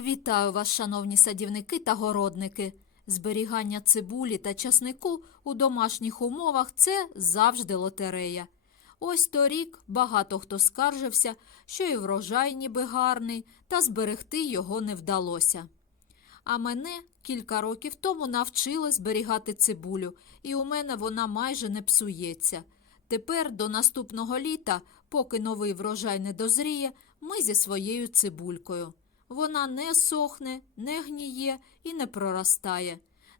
Вітаю вас, шановні садівники та городники. Зберігання цибулі та часнику у домашніх умовах це завжди лотерея. Ось торік багато хто скаржився, що і врожай ніби гарний, та зберегти його не вдалося. А мене кілька років тому навчили зберігати цибулю, і у мене вона майже не псується. Тепер до наступного літа, поки новий врожай не дозріє, ми зі своєю цибулькою. Вона не сохне, не гніє і не проростає.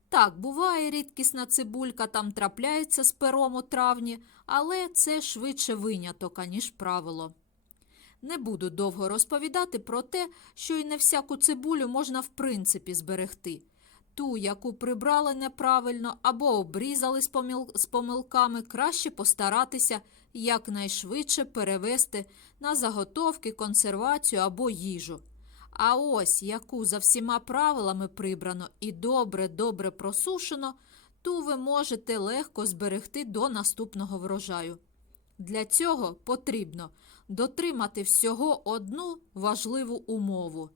Так, буває рідкісна цибулька там трапляється з пером у травні, але це швидше виняток, аніж правило. Не буду довго розповідати про те, що й не всяку цибулю можна в принципі зберегти. Ту, яку прибрали неправильно або обрізали з помилками, краще постаратися якнайшвидше перевести на заготовки, консервацію або їжу. А ось яку за всіма правилами прибрано і добре-добре просушено, ту ви можете легко зберегти до наступного врожаю. Для цього потрібно дотримати всього одну важливу умову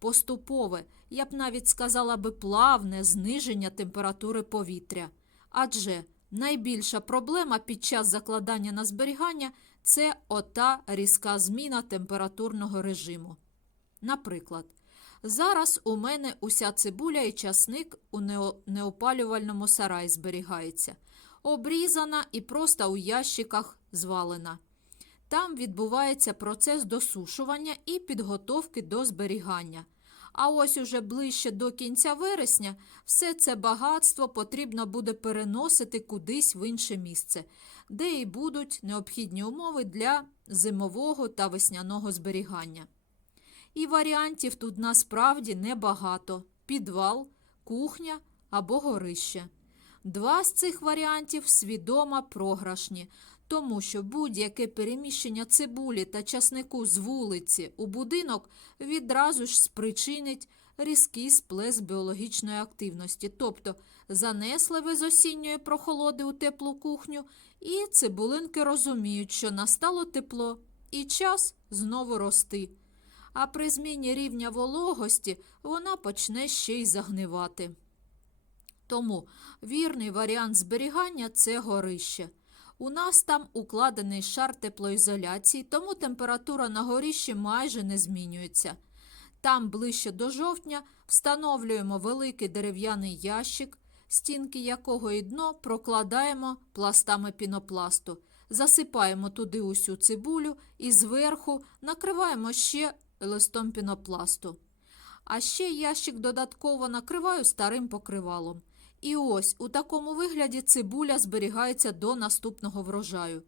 поступове, я б навіть сказала би плавне зниження температури повітря. Адже найбільша проблема під час закладання на зберігання це ота різка зміна температурного режиму. Наприклад, зараз у мене уся цибуля і часник у неопалювальному сараї зберігається, обрізана і просто у ящиках звалена. Там відбувається процес досушування і підготовки до зберігання. А ось уже ближче до кінця вересня все це багатство потрібно буде переносити кудись в інше місце, де і будуть необхідні умови для зимового та весняного зберігання. І варіантів тут насправді небагато: підвал, кухня або горище. Два з цих варіантів свідомо програшні, тому що будь-яке переміщення цибулі та часнику з вулиці у будинок відразу ж спричинить різкий сплеск біологічної активності, тобто занесли ви з осінньої прохолоди у теплу кухню, і цибулинки розуміють, що настало тепло, і час знову рости. А при зміні рівня вологості вона почне ще й загнивати. Тому вірний варіант зберігання це горище. У нас там укладений шар теплоізоляції, тому температура на горіщі майже не змінюється. Там ближче до жовтня встановлюємо великий дерев'яний ящик, стінки якого і дно прокладаємо пластами пінопласту, засипаємо туди усю цибулю і зверху накриваємо ще листом пінопласту. А ще ящик додатково накриваю старим покривалом. І ось у такому вигляді цибуля зберігається до наступного врожаю.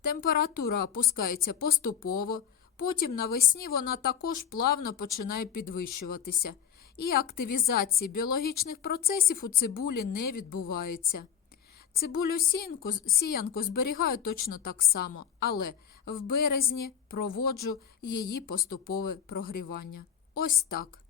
Температура опускається поступово, потім навесні вона також плавно починає підвищуватися, і активізації біологічних процесів у цибулі не відбувається. Цибулю сіянку, сіянку зберігаю точно так само, але в березні проводжу її поступове прогрівання. Ось так.